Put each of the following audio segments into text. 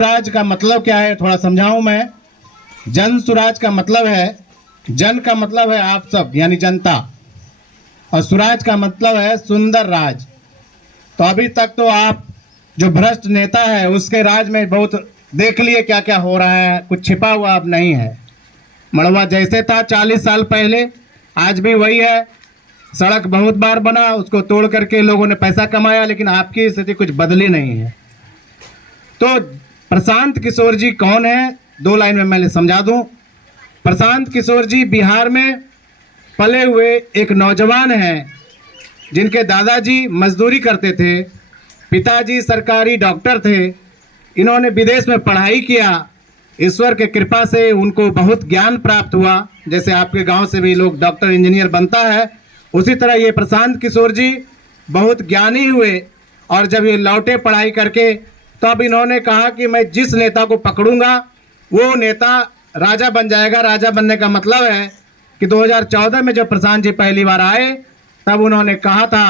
स्वराज का मतलब क्या है थोड़ा समझाऊं मैं। जन स्वराज का मतलब है, जन का मतलब है आप सब यानी जनता, और स्वराज का मतलब है सुंदर राज। तो अभी तक तो आप जो भ्रष्ट नेता है उसके राज में बहुत देख लिए क्या क्या हो रहा है, कुछ छिपा हुआ अब नहीं है। मड़वा जैसे था 40 साल पहले आज भी वही है। सड़क बहुत बार बना, उसको तोड़ करके लोगों ने पैसा कमाया, लेकिन आपकी स्थिति कुछ बदली नहीं है। तो प्रशांत किशोर जी कौन है, 2 लाइन में मैं समझा दूं। प्रशांत किशोर जी बिहार में पले हुए एक नौजवान हैं जिनके दादाजी मजदूरी करते थे, पिताजी सरकारी डॉक्टर थे। इन्होंने विदेश में पढ़ाई किया, ईश्वर के कृपा से उनको बहुत ज्ञान प्राप्त हुआ। जैसे आपके गांव से भी लोग डॉक्टर इंजीनियर बनता है, उसी तरह ये प्रशांत किशोर जी बहुत ज्ञानी हुए। और जब ये लौटे पढ़ाई करके, तब इन्होंने कहा कि मैं जिस नेता को पकड़ूंगा वो नेता राजा बन जाएगा। राजा बनने का मतलब है कि 2014 में जब प्रशांत जी पहली बार आए तब उन्होंने कहा था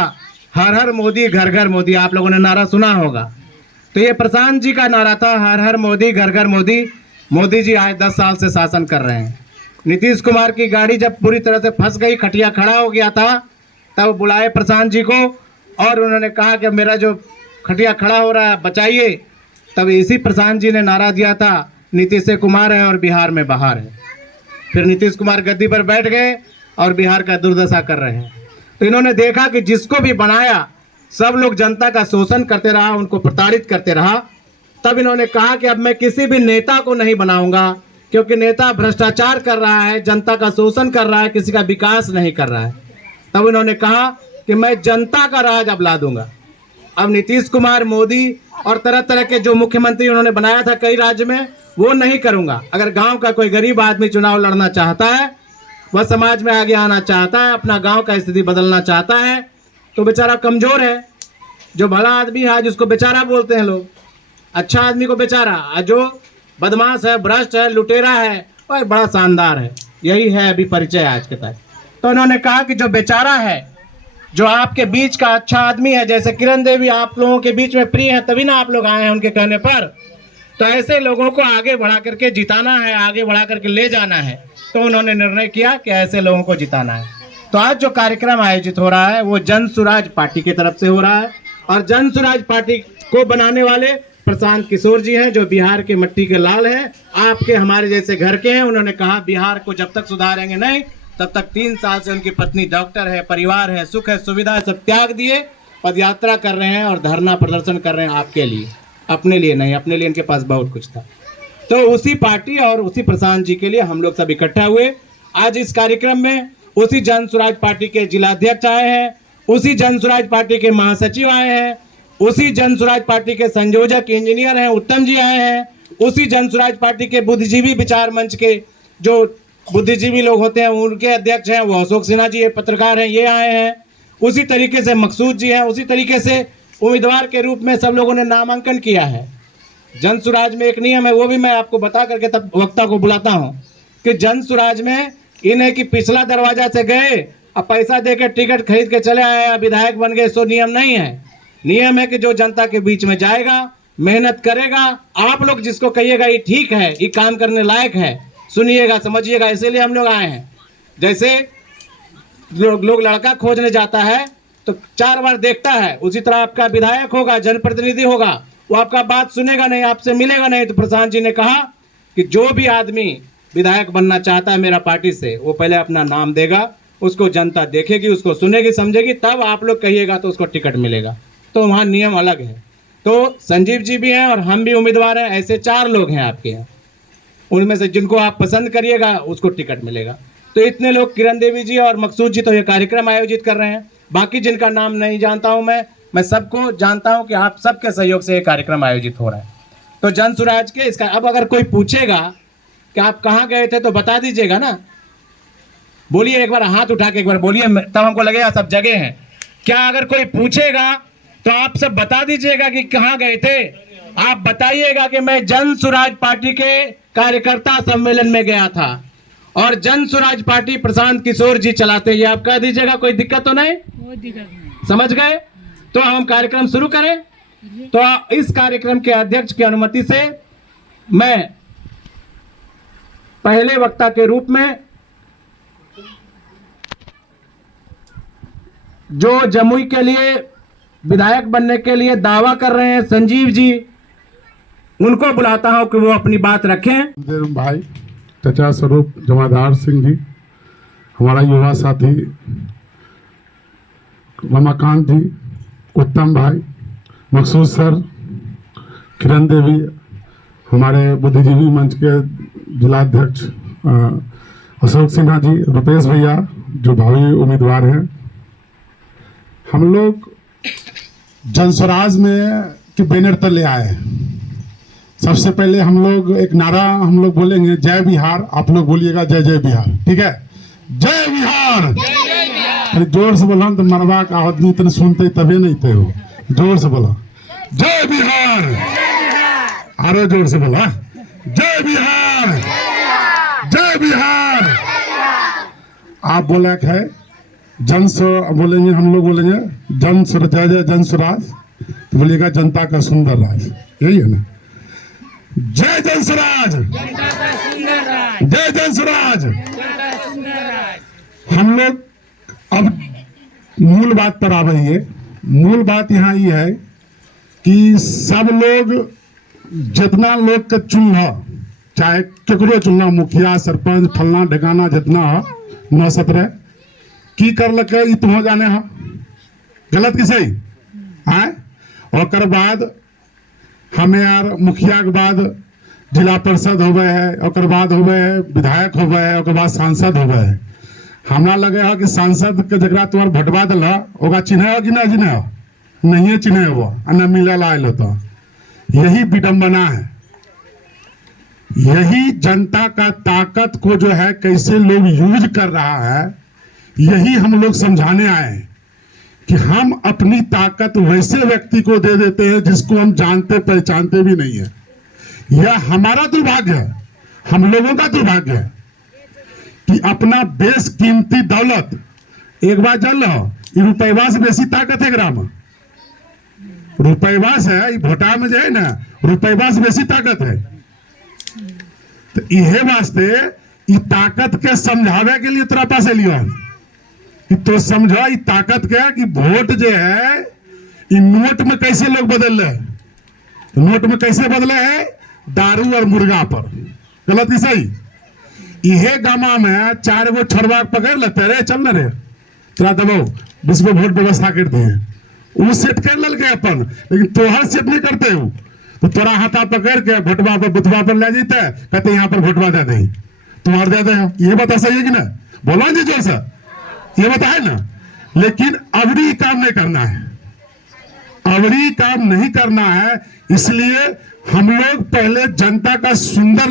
हर हर मोदी घर घर मोदी। आप लोगों ने नारा सुना होगा, तो ये प्रशांत जी का नारा था, हर हर मोदी घर घर मोदी। मोदी जी आज 10 साल से शासन कर रहे हैं। नीतीश कुमार की गाड़ी जब पूरी तरह से फंस गई, खटिया खड़ा हो गया था, तब बुलाए प्रशांत जी को और उन्होंने कहा कि मेरा जो खटिया खड़ा हो रहा है बचाइए। तब इसी प्रशांत जी ने नारा दिया था नीतीश कुमार है और बिहार में बहार है। फिर नीतीश कुमार गद्दी पर बैठ गए और बिहार का दुर्दशा कर रहे हैं। तो इन्होंने देखा कि जिसको भी बनाया सब लोग जनता का शोषण करते रहा, उनको प्रताड़ित करते रहा। तब इन्होंने कहा कि अब मैं किसी भी नेता को नहीं बनाऊंगा, क्योंकि नेता भ्रष्टाचार कर रहा है, जनता का शोषण कर रहा है, किसी का विकास नहीं कर रहा है। तब इन्होंने कहा कि मैं जनता का राज अब ला दूंगा। अब नीतीश कुमार, मोदी और तरह तरह के जो मुख्यमंत्री उन्होंने बनाया था कई राज्य में, वो नहीं करूंगा। अगर गांव का कोई गरीब आदमी चुनाव लड़ना चाहता है, वह समाज में आगे आना चाहता है, अपना गांव का स्थिति बदलना चाहता है, तो बेचारा कमजोर है। जो भला आदमी है आज उसको बेचारा बोलते हैं लोग, अच्छा आदमी को बेचारा। आज जो बदमाश है, भ्रष्ट है, लुटेरा है, वह बड़ा शानदार है। यही है अभी परिचय आज के तक। तो इन्होंने कहा कि जो बेचारा है, जो आपके बीच का अच्छा आदमी है, जैसे किरण देवी आप लोगों के बीच में प्रिय है, तभी ना आप लोग आए हैं उनके कहने पर। तो ऐसे लोगों को आगे बढ़ा करके जिताना है, आगे बढ़ा करके ले जाना है। तो उन्होंने निर्णय किया कि ऐसे लोगों को जिताना है। तो आज जो कार्यक्रम आयोजित हो रहा है वो जन स्वराज पार्टी की तरफ से हो रहा है, और जन स्वराज पार्टी को बनाने वाले प्रशांत किशोर जी हैं, जो बिहार के मट्टी के लाल हैं, आपके हमारे जैसे घर के हैं। उन्होंने कहा बिहार को जब तक सुधारेंगे नहीं तब तक। 3 साल से उनकी पत्नी डॉक्टर है, परिवार है, सुख है, सुविधा है, सब त्याग दिए, पदयात्रा कर रहे हैं और धरना प्रदर्शन कर रहे हैं आपके लिए, अपने लिए नहीं। अपने लिए इनके पास बहुत कुछ था। तो उसी पार्टी और उसी प्रशांत जी के लिए हम लोग सब इकट्ठा हुए आज इस कार्यक्रम में। उसी जन स्वराज पार्टी के जिलाध्यक्ष आए हैं, उसी जन स्वराज पार्टी के महासचिव आए हैं, उसी जन स्वराज पार्टी के संयोजक इंजीनियर हैं उत्तम जी आए हैं, उसी जन स्वराज पार्टी के बुद्धिजीवी विचार मंच के जो बुद्धिजीवी लोग होते हैं उनके अध्यक्ष हैं वो अशोक सिन्हा जी, पत्रकार हैं, ये आए हैं। उसी तरीके से मकसूद जी हैं। उसी तरीके से उम्मीदवार के रूप में सब लोगों ने नामांकन किया है। जन स्वराज में एक नियम है, वो भी मैं आपको बता करके तब वक्ता को बुलाता हूँ कि जन स्वराज में इन्हें कि पिछला दरवाजा से गए अब पैसा देकर टिकट खरीद के चले आए, विधायक बन गए, सो नियम नहीं है। नियम है कि जो जनता के बीच में जाएगा, मेहनत करेगा, आप लोग जिसको कहिएगा ये ठीक है, ये काम करने लायक है, सुनिएगा, समझिएगा। इसीलिए हम लोग आए हैं। जैसे लोग लड़का खोजने जाता है तो 4 बार देखता है, उसी तरह आपका विधायक होगा, जनप्रतिनिधि होगा, वो आपका बात सुनेगा नहीं, आपसे मिलेगा नहीं। तो प्रशांत जी ने कहा कि जो भी आदमी विधायक बनना चाहता है मेरा पार्टी से, वो पहले अपना नाम देगा, उसको जनता देखेगी, उसको सुनेगी, समझेगी, तब आप लोग कहिएगा तो उसको टिकट मिलेगा। तो वहाँ नियम अलग है। तो संजीव जी भी हैं और हम भी उम्मीदवार हैं, ऐसे 4 लोग हैं आपके यहाँ। उनमें से जिनको आप पसंद करिएगा उसको टिकट मिलेगा। तो इतने लोग, किरण देवी जी और मकसूद जी, तो ये कार्यक्रम आयोजित कर रहे हैं। बाकी जिनका नाम नहीं जानता हूँ मैं सबको जानता हूँ कि आप सबके सहयोग से ये कार्यक्रम आयोजित हो रहा है। तो जन स्वराज के इसका अब अगर कोई पूछेगा कि आप कहाँ गए थे तो बता दीजिएगा ना। बोलिए एक बार, हाथ उठा के एक बार बोलिए, तब हमको लगेगा सब जगह हैं। क्या अगर कोई पूछेगा तो आप सब बता दीजिएगा कि कहाँ गए थे। आप बताइएगा कि मैं जन स्वराज पार्टी के कार्यकर्ता सम्मेलन में गया था और जन स्वराज पार्टी प्रशांत किशोर जी चलाते, ये आप कह दीजिएगा। कोई दिक्कत तो नहीं? कोई दिक्कत नहीं। समझ गए? तो हम कार्यक्रम शुरू करें। तो इस कार्यक्रम के अध्यक्ष की अनुमति से मैं पहले वक्ता के रूप में जो जमुई के लिए विधायक बनने के लिए दावा कर रहे हैं संजीव जी, उनको बुलाता हूं कि वो अपनी बात रखें। भाई चचा स्वरूप जमादार सिंह जी, हमारा युवा साथी रमाकांत जी, उत्तम भाई, मकसूद सर, किरण देवी, हमारे बुद्धिजीवी मंच के जिलाध्यक्ष अशोक सिन्हा जी, रुपेश भैया जो भावी उम्मीदवार हैं। हम लोग जनस्वराज में के बैनर तले आए हैं। सबसे पहले हम लोग एक नारा हम लोग बोलेंगे, जय बिहार। आप लोग बोलिएगा जय जय बिहार, ठीक है? जय बिहार। अरे जोर से बोला तो मरवा का आदमी इतने सुनते तबे नहीं थे हो। जोर से बोला जय बिहार, आरो जोर से बोला जय बिहार, जय बिहार। आप बोला है जन बोलेंगे, हम लोग बोलेंगे जन जय जय जन स्वराज, तो बोलिएगा जनता का सुंदर राज, यही है ना? जय जन स्वराज, जय जन स्वराज। हम लोग अब मूल बात पर आ रही है। मूल बात यहाँ ये है कि सब लोग जितना लोग का चुनना, चाहे केकरो चुनना, मुखिया सरपंच फलना ढिकाना जितना 9-17 की कर लगे इत हो जाने हा गलत की सही आए। और बाद हमें यार मुखिया के बाद जिला परिषद होवे है, और बाद होवे है विधायक होवे है, और बाद सांसद होवे है। हमरा लगे है कि सांसद के जगह तुम्हार भटवा दिल होगा, चिन्ह कि नहीं चिन्ह, नहीं चिन्ह वो न मिलल आयल होता। यही विडंबना है। यही जनता का ताकत को जो है कैसे लोग यूज कर रहा है, यही हम लोग समझाने आए हैं कि हम अपनी ताकत वैसे व्यक्ति को दे देते हैं जिसको हम जानते पहचानते भी नहीं है। यह हमारा दुर्भाग्य है, हम लोगों का दुर्भाग्य है कि अपना बेशकीमती दौलत एक बार जल लो, रुपयवा से बेसी ताकत है ग्राम, रुपयवा से भोटा में जो है ना, रुपयवा से बेसी ताकत है। तो यह वास्ते ताकत के समझावे के लिए तेरा पास लियो तो समझो ताकत क्या कि वोट जो है नोट में कैसे लोग बदल रहे, नोट में कैसे बदले है, दारू और मुर्गा पर। गलत ही सही। यह गामा में 4 गो छड़वा पकड़ लेते रे, चल न रे तेरा दबाओ 20 गो वोट व्यवस्था कर दिए, वो सेट कर लल के अपन, लेकिन तोहर सेट नहीं करते हो तो तोरा हाथा पकड़ के भोटवा पर बुथवा पर ले जाते, कहते यहाँ पर भोटवा दे दे, तुम्हारे दे दे। ये बता सही है कि ना? बोलो जी जोर से, ये बताए ना। लेकिन अवरी काम नहीं करना है, अवरी काम नहीं करना है। इसलिए हम लोग पहले जनता का सुंदर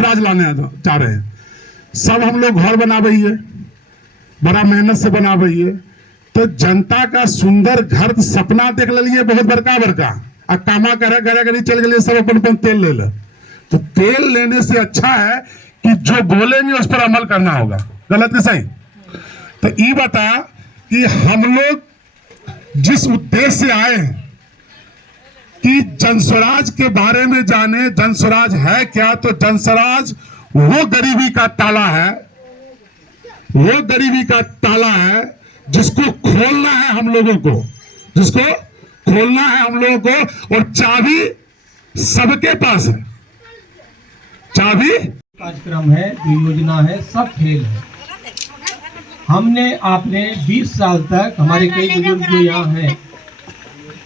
राज लाने चाह रहे हैं। सब हम लोग घर बना रही है, बड़ा मेहनत से बना रही है, तो जनता का सुंदर घर सपना देख लिए बहुत बड़का बड़का, आ कामा करे करे चल गए सब अपन तेल ले ले। तो तेल लेने से अच्छा है कि जो बोलेंगे उस पर अमल करना होगा। गलत है सही? तो ये बता कि हम लोग जिस उद्देश्य से आए हैं कि जनस्वराज के बारे में जाने, जनस्वराज है क्या, तो जनस्वराज वो गरीबी का ताला है, वो गरीबी का ताला है जिसको खोलना है हम लोगों को, जिसको खोलना है हम लोगों को, और चाबी सबके पास है। चाबी कार्यक्रम है, जो योजना है, सब फेल है। हमने आपने 20 साल तक, हमारे कई बुजुर्ग जो यहाँ हैं,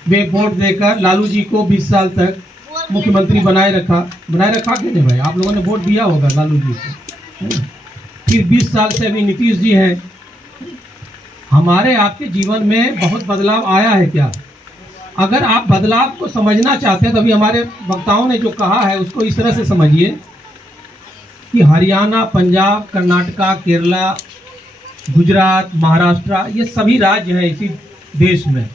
वे वोट देकर लालू जी को 20 साल तक मुख्यमंत्री बनाए रखा कि नहीं भाई? आप लोगों ने वोट दिया होगा लालू जी को। फिर 20 साल से अभी नीतीश जी हैं। हमारे आपके जीवन में बहुत बदलाव आया है क्या? अगर आप बदलाव को समझना चाहते हैं तो अभी हमारे वक्ताओं ने जो कहा है उसको इस तरह से समझिए कि हरियाणा, पंजाब, कर्नाटका, केरला, गुजरात, महाराष्ट्र, ये सभी राज्य हैं इसी देश में।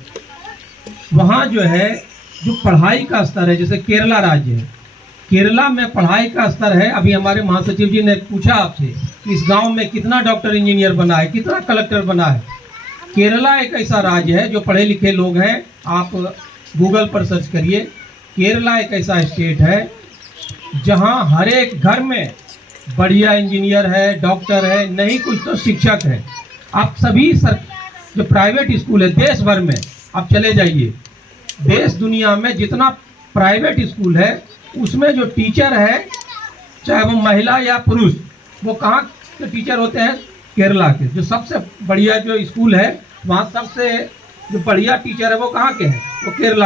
वहाँ जो है जो पढ़ाई का स्तर है, जैसे केरला राज्य है, केरला में पढ़ाई का स्तर है। अभी हमारे महासचिव जी ने पूछा आपसे कि इस गांव में कितना डॉक्टर इंजीनियर बना है, कितना कलेक्टर बना है। केरला एक ऐसा राज्य है जो पढ़े लिखे लोग हैं, आप गूगल पर सर्च करिए। केरला एक ऐसा स्टेट है जहां हर एक घर में बढ़िया इंजीनियर है, डॉक्टर है, नहीं कुछ तो शिक्षक है। आप सभी जो प्राइवेट स्कूल है देश भर में आप चले जाइए, देश दुनिया में जितना प्राइवेट स्कूल है उसमें जो टीचर है, चाहे वो महिला या पुरुष, वो कहाँ के टीचर होते हैं? केरला के। जो सबसे बढ़िया जो स्कूल है वहाँ सबसे जो बढ़िया टीचर है वो कहाँ के हैं? वो केरला।